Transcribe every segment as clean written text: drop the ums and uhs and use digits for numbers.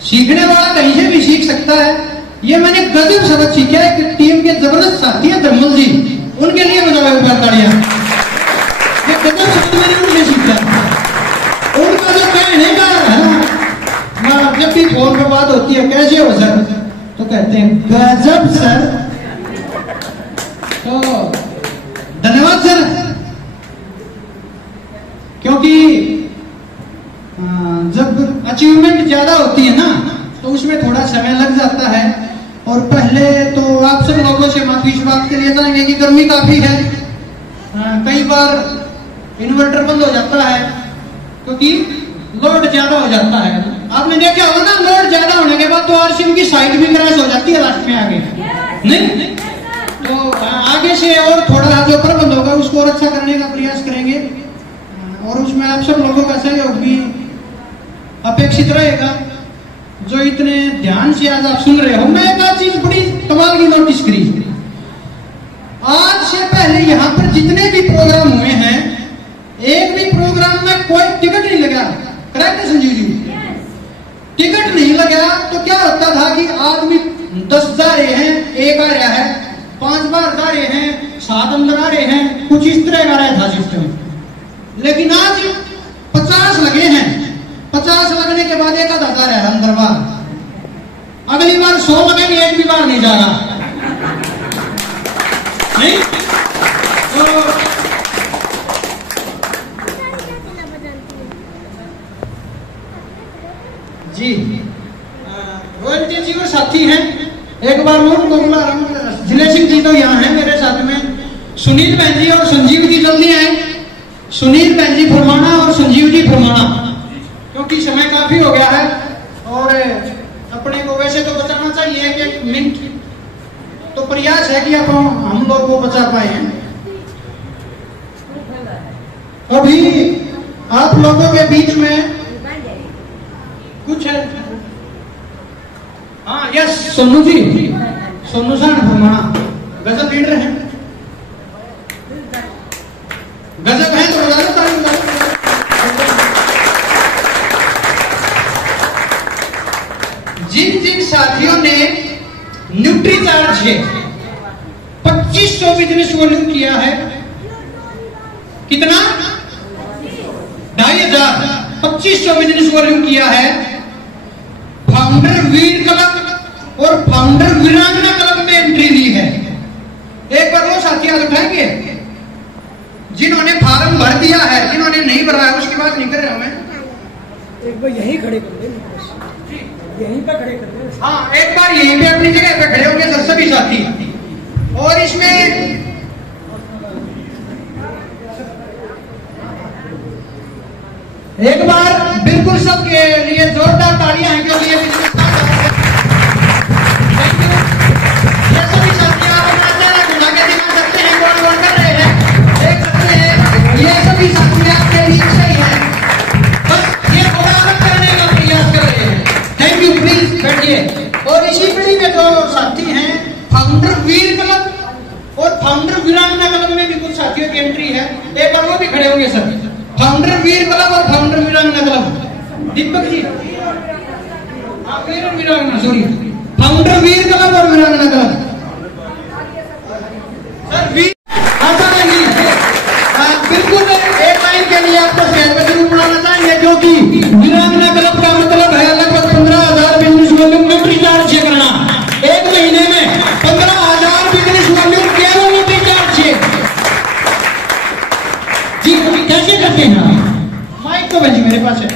सीखने वाला कहीं से भी सीख सकता है। ये मैंने गजब सबक सीखा है कि टीम के जबरदस्त साथी है धर्मल जी, उनके लिए बजाओ एक बार तालियां। ये गजब सबक मैंने उनसे सीखा। उनका जो कहने का है ना, जब भी फोन पर बात होती है कैसे हो सर, तो कहते हैं गजब सर। तो धन्यवाद सर, क्योंकि जब अचीवमेंट ज्यादा होती है ना तो उसमें थोड़ा समय लग जाता है। और पहले तो आप सब लोगों से माफी इस बात के लिए जाएंगे कि गर्मी काफी है, कई बार इन्वर्टर बंद हो जाता है क्योंकि लोड ज्यादा हो जाता है। आपने देखा होगा ना, लोड ज्यादा होने के बाद तो आरसीएम की साइट भी क्रैश हो जाती है लास्ट में आगे, नहीं? तो आगे से और थोड़ा जो प्रबंध होगा उसको और अच्छा करने का प्रयास करेंगे और उसमें आप सब लोगों का सहयोग भी अपेक्षित रहेगा। जो इतने ध्यान से आज आप सुन रहे हो, मैं एक चीज बड़ी कमाल की नोटिस करी, आज से पहले यहाँ पर जितने भी प्रोग्राम हुए हैं, एक भी प्रोग्राम में कोई टिकट नहीं लगा। करेक्ट है संजीव जी? टिकट नहीं लगा तो क्या होता था कि आदमी 10 जा रहे हैं, एक आ रहा है, 5 बार जा रहे हैं, 7 अंदर आ रहे हैं, कुछ इस तरह का रहा था सिस्टम। लेकिन आज 50 लगे हैं, 50 लगने के बाद एक आधा जा रहा है अंदर बार, अगली बार 100 लगेंगे, एक भी बार नहीं जा रहा, नहीं? तो जी रोयल्टी जी और साथी हैं, एक बार नोट को बुला रहा हूँ। जिले सिंह जी तो यहाँ हैं मेरे साथ में, सुनील बहन जी और संजीव जी जल्दी आए। सुनील बहन जी फरमाना और संजीव जी फरमाना, क्योंकि समय काफी हो गया है और अपने को वैसे तो बचाना चाहिए एक मिनट, तो प्रयास है कि अब हम लोग वो बचा पाए हैं। अभी आप लोगों के बीच में कुछ है, हाँ यस सोनू जी, सोनू सर फरमाना, गजब लीडर है, गजब है तो बजा दो। जिन जिन साथियों ने न्यूट्रीचार्ज से 2500 बिजनेस वॉल्यूम किया है, कितना? 2500 2500 बिजनेस वॉल्यूम किया है, फाउंडर वीर क्लब और फाउंडर वीरांगना क्लब में एंट्री ली है। एक बार वो साथी हाथ उठाएंगे जिन्होंने फार्म भर दिया है, जिन्होंने नहीं भरा है उसकी बात नहीं कर रहे हमें। एक बार यहीं खड़े कर दे, यहीं पे खड़े कर दे। हाँ एक बार यहीं पे अपनी जगह पे खड़े होंगे सर सभी साथी। और इसमें एक बार बिल्कुल सबके लिए जोरदार तालियां हैं, क्योंकि ये सभी साथी आप अपना चेहरा घुमा के दिखा सकते हैं, कौन कौन कर रहे हैं, देख सकते हैं। ये सभी साथी आपके लिए सही है, बस ये बराबर करने का प्रयास कर रहे हैं। थैंक यू, प्लीज बैठिए। और इसी कड़ी में जो साथी हैं, फाउंडर वीर क्लब और फाउंडर वीरांगना क्लब में भी कुछ साथियों की एंट्री है, एक बार वो भी खड़े होंगे सर। फाउंडर वीर क्लब और फाउंडर वीरांगना क्लब, दीपक जी, वीर और वीरांगना, सॉरी, फाउंडर वीर क्लब और वीरांगना क्लब। सर वीर बिल्कुल एक लाइन के लिए आपको शेयर में जरूर बनाना चाहिए, क्योंकि वीरांगना क्लब का मतलब है लगभग 15,000 बिजनेस वॉल्यूम में रिचार्ज करना। एक महीने में 15,000 बिजनेस वॉल्यूम केवल रिचार्ज। जी कैसे करते हैं? माइक तो भाई मेरे पास है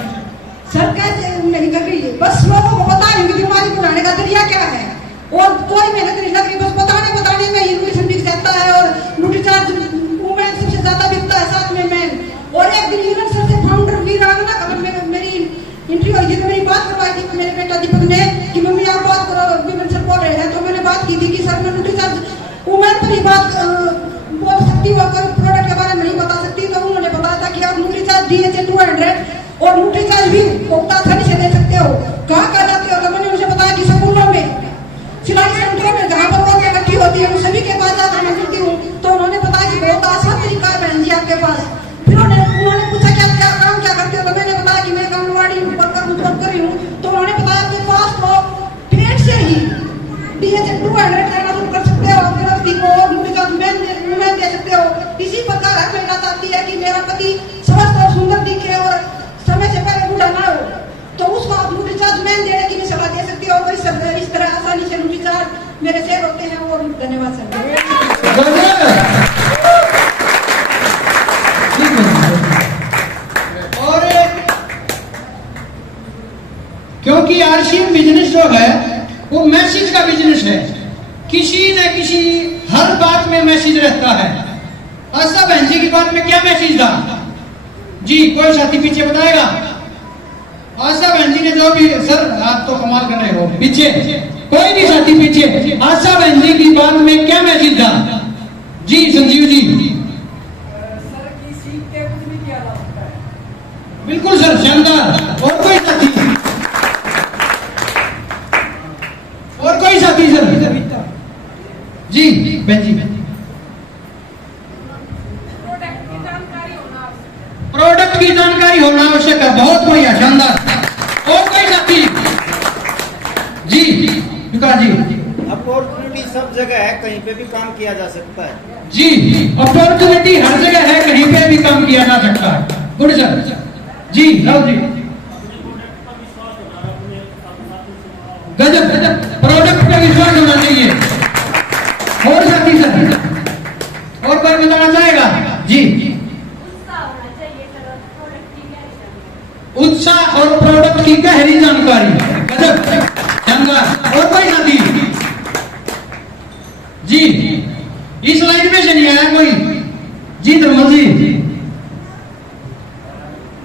सर। कैसे नहीं कर रही है, बस लोगों को पता है कि बीमारी बनाने का तरीका क्या है, और कोई मेहनत नहीं लग रही, बस बताने में इन्फॉर्मेशन बिक जाता है और न्यूट्रीचार्ज वुमेन सबसे ज्यादा बिकता है साथ में मैन। और एक दिन हीरन सर से फाउंडर वीरांगना क्लब में मेरी इंटरव्यू हुई थी, तो मेरी बात करवाई थी मेरे बेटा दीपक ने कि मम्मी आप बात करो, वीमेन सर बोल रहे हैं। तो मैंने बात की थी कि सर मैं न्यूट्रीचार्ज वुमेन पर ही बात बोल सकती हूँ, अगर प्रोडक्ट के बारे में नहीं बता सकती। तो उन्होंने बताया था कि आप न्यूट्रीचार्ज DHA 200 और न्यूट्रीचार्ज भी बहुत आसानी से ले सकते हो। कहाँ कहाँ जाते हो? तो मैंने उसे बताया कि स्कूलों में, सिलाई सेंटरों में, जहाँ पर वो इकट्ठी होती है, सभी के पास जाकर मैं मिलती हूँ। तो उन्होंने बताया कि बहुत आसान तरीका है बहन जी आपके पास। फिर उन्होंने पूछा क्या काम क्या करते हो? तो मैंने बताया कि मैं आंगनबाड़ी वर्कर हूँ, जॉब कर रही हूँ। तो उन्होंने बताया आपके पास मेरे शेर होते हैं वो। धन्यवाद सर। और क्योंकि आरसीएम बिजनेस जो है वो मैसेज का बिजनेस है, किसी न किसी हर बात में मैसेज रहता है। आशा बहन जी की बात में क्या मैसेज था जी? कोई साथी पीछे बताएगा? आशा बहन जी ने जो भी, सर आप तो कमाल कर रहे हो, पीछे कोई नहीं साथी पीछे। आशा बहन जी की बात में क्या मैसेज था जी? संजीव जी। सर की सीख के कुछ भी किया जा सकता है। बिल्कुल सर, शानदार। और कोई साथी? और कोई साथी सर? जी बहन जी। प्रोडक्ट की जानकारी होना आवश्यक है। बहुत बढ़िया, शानदार। और कोई साथी? जी विकास जी। अपॉर्चुनिटी सब जगह है, कहीं पे भी काम किया जा सकता है। जी, अपॉर्चुनिटी हर जगह है, कहीं पे भी काम किया जा सकता है। Good sir. जी राहुल जी। गजब गजब, प्रोडक्ट पे विश्वास होना चाहिए। और साथी सर, और कोई बताना चाहेगा? जी। उत्साह और प्रोडक्ट की गहरी जानकारी। गजब, शानदार। और कोई साथी? जी, इस लाइन में से नहीं आया कोई? जी धर्मल जी।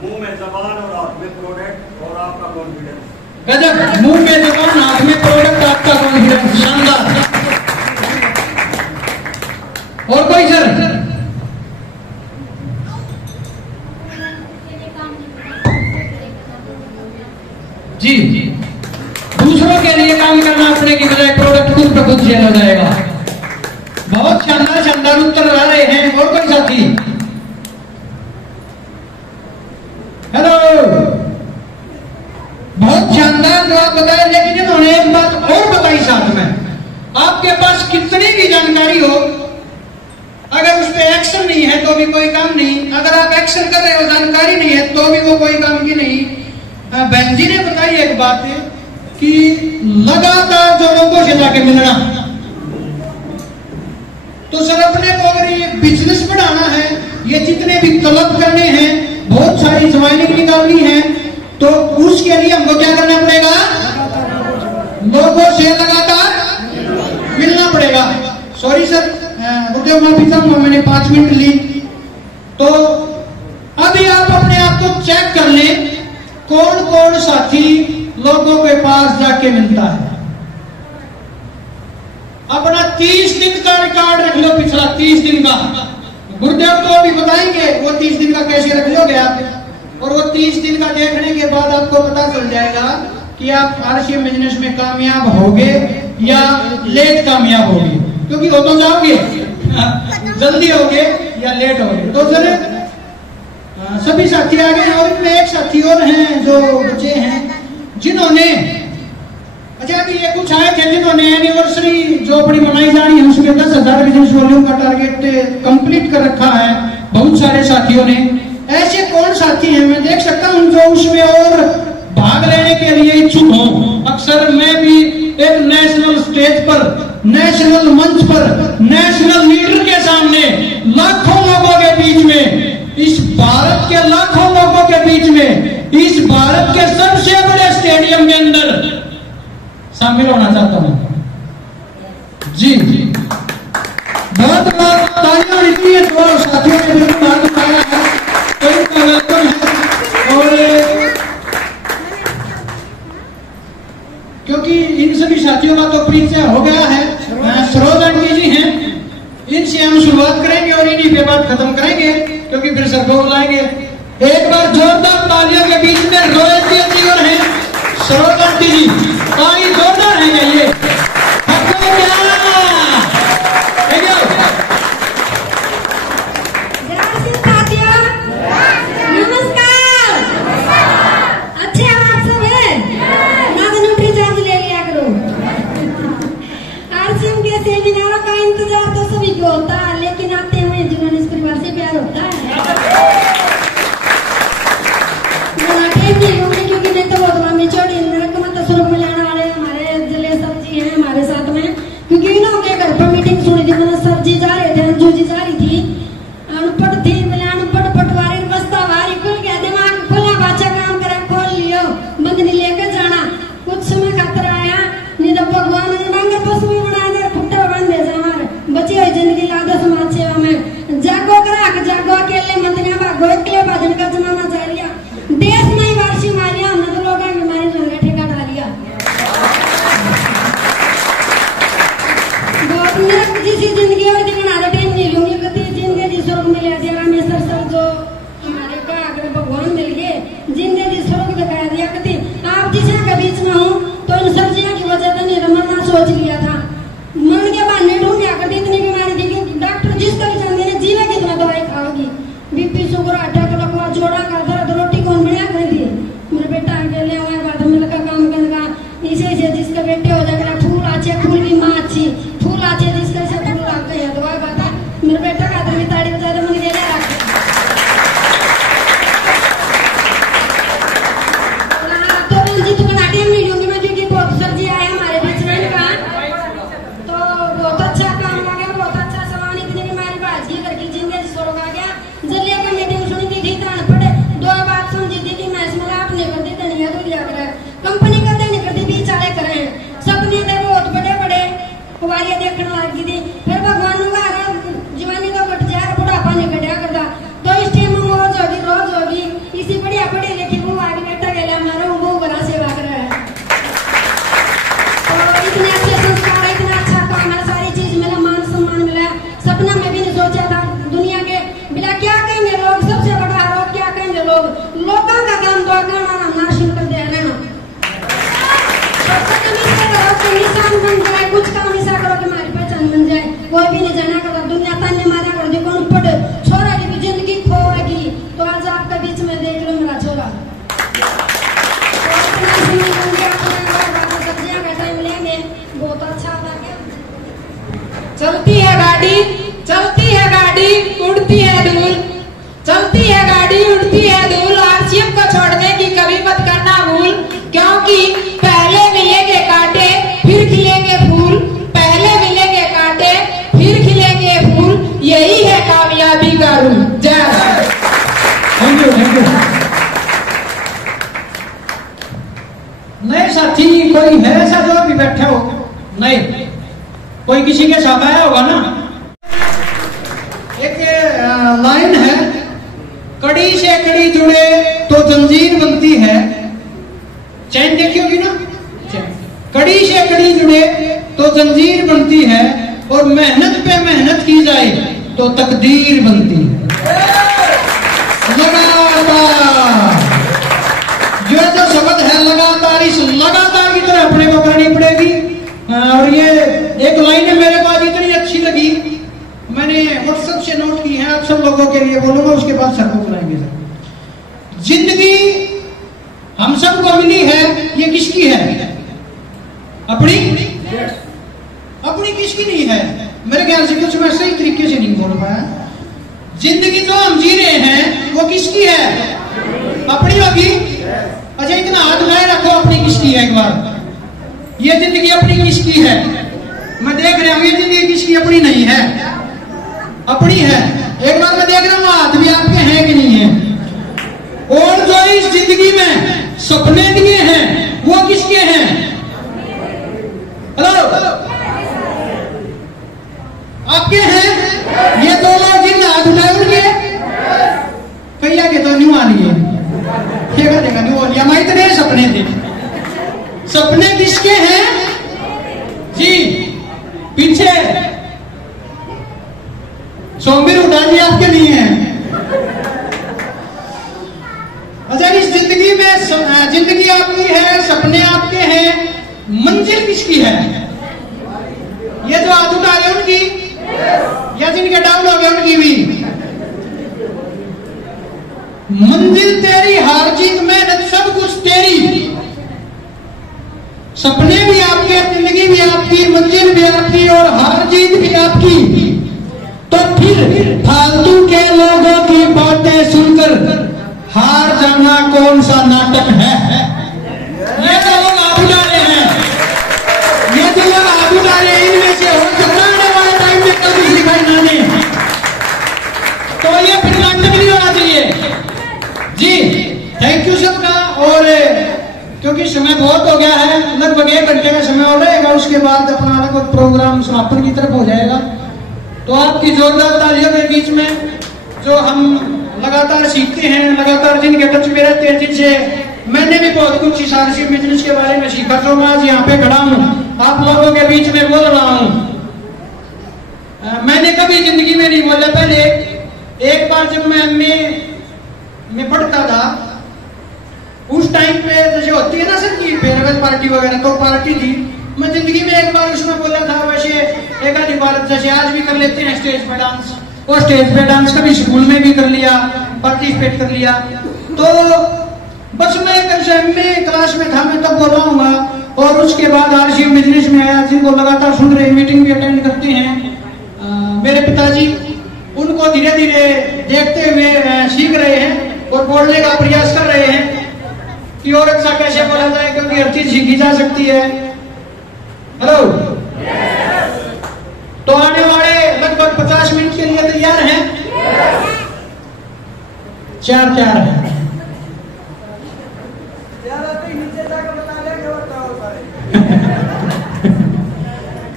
मुंह में जबान और हाथ में प्रोडक्ट और आपका कॉन्फिडेंस। गजब, मुंह में जबान हाथ में प्रोडक्ट आपका कॉन्फिडेंस। शानदार। और कोई सर? जी, दूसरों के लिए काम करना अपने की बजाय प्रोडक्ट खुद ब खुद सेल हो जाएगा। बहुत शानदार शानदार उत्तर आ रहे हैं। और कोई साथी? हेलो, बहुत शानदार जवाब बताया, लेकिन इन्होंने एक बात और बताई साथ में। आपके पास कितनी भी जानकारी हो, अगर उस पर एक्शन नहीं है तो भी कोई काम नहीं। अगर आप एक्शन कर रहे हो, जानकारी नहीं है, तो भी वो कोई काम की नहीं। बहन जी ने बताई एक बात है कि लगातार जो लोगों से जाके मिलना। तो सर अपने को अगर ये बिजनेस बढ़ाना है, ये जितने भी तलब करने हैं, बहुत सारी ज्वाइनिंग निकालनी है, तो उसके लिए हमको क्या करना पड़ेगा? लोगों से लगातार मिलना पड़ेगा। सॉरी सर, गुरुदेव माफी चाहूंगा, मैंने 5 मिनट ली। तो अभी आप अपने आप को चेक कर लें, कौन कौन साथी लोगों के पास जाके मिलता है। अपना 30 दिन का रिकॉर्ड रख लो, पिछला 30 दिन का। गुरुदेव तो अभी बताएंगे वो 30 दिन का कैसे रख लोगे आप। और वो 30 दिन का देखने के बाद आपको पता चल जाएगा कि आप आरसीएम बिजनेस में कामयाब होगे या लेट कामयाब होगे। क्योंकि हो तो जाओगे, जल्दी होगे या लेट होगे। तो सर सभी साथी आ गए। और इनमें एक साथी और हैं जो बच्चे हैं, जिन्होंने, अच्छा अभी ये कुछ आए थे जिन्होंने एनिवर्सरी जो अपनी मनाई जा रही है उसमें 10,000 बिजनेस वॉल्यूम का टारगेट कंप्लीट कर रखा है बहुत सारे साथियों ने। ऐसे कौन साथी हैं, मैं देख सकता हूं जो उसमें और भाग लेने के लिए इच्छुक हो। अक्सर मैं भी एक नेशनल स्टेज पर, नेशनल मंच पर, नेशनल लीडर के सामने, लाखों लोगों के बीच में, इस भारत के लाखों लोगों के बीच में, इस भारत के सबसे बड़े स्टेडियम के अंदर शामिल होना चाहता हूं। जी बहुत बहुत तालियां होनी है जो साथियों ने बिल्कुल हाथ उठाया है, तो इनका वेलकम है। और क्योंकि इन सभी साथियों का तो परिचय हो गया है, सरोज आंटी जी हैं, इनसे हम शुरुआत करेंगे और इन्हीं पे बात खत्म करेंगे, क्योंकि फिर सर को बुलाएंगे। एक बार जोरदार तालियों के बीच में रोयल्टी जी और हैं सरोज आंटी जी, ताली जोरदार है ये। होता है, लेकिन आते हुए जिन्होंने इस परिवार से प्यार होता है क्योंकि नहीं तो बहुत मामी छोड़ी स्वरूप में लेने वाले हमारे सोच लिया था। मन के बहाने ढूंढ कर इतनी बीमारी देखी, डॉक्टर जिसका भी जानते हैं जीवे कितना दवाई खाओगी, बीपी शुगर अटैक लगा जोड़ा का दर्द रोटी कौन बढ़िया कर दी। मेरे बेटा के ले आए बात मिल का काम करने का इसे जिसके बेटे हो जाएगा फूल अच्छे फूल की माँ अच्छी फूल अच्छे जिसके से फूल लाग गया दवाई बता मेरे बेटा का आदमी ताड़ी बजा दे मुझे ले तो रंजीत को नाटी हम नहीं लूंगी मैं क्योंकि बहुत सर जी आए हमारे बीच में का तो बहुत अच्छा काम आ गया, बहुत अच्छा सामान इतनी बीमारी बाजी करके जिंदगी सोग आ गया। जल्दी का मीटिंग सुनी थी तान पड़े दो बात समझी थी कि मैं इसमें आप नहीं करती धनिया तो लिया करे कंपनी का देने करती बीच आड़े करे सपने थे बहुत बड़े बड़े कुवारियां देखने लगी थी। फिर भगवान का जवानी का कट जाए बुढ़ापा नहीं कटिया करता तो इस टाइम मौज होगी रोज होगी इसी बढ़िया पढ़ी लिखी वो आगे बेटा गया हमारा वो बड़ा सेवा कर रहा है। तो इतने अच्छे संस्कार इतना अच्छा काम है, सारी चीज मिला मान सम्मान मिला, सपना में भी नहीं सोचा था। दुनिया के बिना क्या कहेंगे लोग, सबसे बड़ा आरोप क्या कहेंगे लोग, लोगों का काम दुआ करना हम नाशिल कर दे रहे हैं। निशान बन जाए कुछ काम ऐसा करो कि हमारी पहचान बन जाए, कोई भी नहीं जाना करता दुनिया ताने मारा कर दे कौन पढ़ छोरा की भी जिंदगी खोएगी। तो आज आपके बीच में देख लो मेरा छोरा सब्जियां का टाइम लेंगे बहुत अच्छा लगे। चलती है गाड़ी उड़ती है धूल, चलती है गाड़ी उड़ती है धूल, आरसीएम को छोड़ने की कभी मत करना भूल, क्योंकि पहले मिलेंगे कांटे फिर खिलेंगे फूल, पहले मिलेंगे कांटे फिर खिलेंगे फूल, यही है कामयाबी का रूल। जय थैंक यू नए साथी कोई है ऐसा जो अभी बैठा हो? नहीं, कोई किसी के साथ आया होगा ना। एक लाइन है, कड़ी से कड़ी जुड़े तो जंजीर बनती है। चैन देखी होगी ना, कड़ी से कड़ी जुड़े तो जंजीर बनती है और मेहनत पे मेहनत की जाए तो तकदीर बनती है। लगातार जो शब्द है लगातार, इस लगातार की तरह अपने को करनी पड़ेगी। और ये एक लाइन मेरे को आज इतनी अच्छी लगी, मैंने व्हाट्सएप से नोट की है, आप सब लोगों के लिए बोलूंगा, उसके बाद सर को बुलाएंगे। सर, जिंदगी हम सबको मिली है, ये किसकी है? अपनी अपनी किसकी नहीं है? मेरे ख्याल से कुछ मैं सही तरीके से नहीं बोल पाया। जिंदगी जो हम जी रहे हैं वो किसकी है? अपनी होगी। अच्छा, इतना हाथ उठाए रखो, अपनी किसकी है? एक बार ये जिंदगी अपनी किसकी है? मैं देख रहा हूं ये जिंदगी किसकी अपनी नहीं है, अपनी है। एक बार मैं देख रहा हूं हाथ भी आपके हैं कि नहीं है। और जो इस जिंदगी में सपने दिए हैं वो किसके हैं? हेलो, आपके हैं? ये दो लोग जिन हाथ उठाए उनके कैया के तो नहीं आ लिए, देखा नहीं हो लिया। मैं इतने सपने थे, सपने किसके हैं जी? पीछे सोमवीर उठा जी आपके नहीं है। अच्छा, इस जिंदगी में जिंदगी आपकी है, सपने आपके हैं, मंजिल किसकी है? ये जो हाथ उठा रहे उनकी या जिनके डाउन हो गए उनकी भी? मंजिल तेरी, हार जीत मेहनत सब कुछ तेरी, सपने भी आपके, जिंदगी भी आपकी, मंजिल भी आपकी और हार जीत भी आपकी। तो फिर फालतू के लोगों की बातें सुनकर हार जाना कौन सा नाटक है? ये जो लोग हाथ उठा रहे हैं, ये जो लोग हाथ उठा रहे हैं, इनमें से हो सकता आने वाले टाइम में कभी दिखाई ना दे, तो ये फिर नाटक नहीं होना चाहिए जी। थैंक यू सबका। और क्योंकि समय बहुत हो गया है, लगभग 1 घंटे का समय हो रहेगा, उसके बाद अपना लगभग प्रोग्राम समापन की तरफ हो जाएगा। तो आपकी जोरदार तालियों के बीच में जो हम लगातार सीखते हैं, लगातार जिनके टच में रहते हैं, जिनसे मैंने भी बहुत कुछ इस आरसी बिजनेस के बारे में सीखा, जो मैं आज यहाँ पे खड़ा हूँ आप लोगों के बीच में बोल रहा हूँ। मैंने कभी जिंदगी में नहीं बोला। पहले एक बार जब मैं एमए में पढ़ता था, उस टाइम पे जैसे होती है ना सर की फेयरवेल पार्टी वगैरह, तो पार्टी थी, मैं जिंदगी में एक बार उसमें बोला था, वैसे एक आधी बार जैसे आज भी कर लेते हैं स्टेज पे डांस, वो स्टेज पे डांस कभी स्कूल में भी कर लिया, पार्टिसिपेट कर लिया। तो बस मैं एमए क्लास में था, मैं तब बोला हूँ। और उसके बाद आरसीएम बिजनेस में आया, जिनको लगातार सुन रहे, मीटिंग भी अटेंड करते हैं मेरे पिताजी, उनको धीरे धीरे देखते हुए सीख रहे हैं और बोलने का प्रयास कर रहे हैं कि और अच्छा कैसे बोला जाए, क्योंकि हर चीज सीखी जा सकती है। हेलो, तो आने वाले लगभग 50 मिनट के लिए तैयार हैं? 4 है।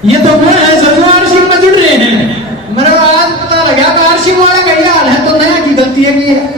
ये तो मैं है सर, आरसीएम में जुड़ रहे हैं। मेरा आज पता लगा कि आरसीएम वाला का हाल है, तो नया की गलती है कि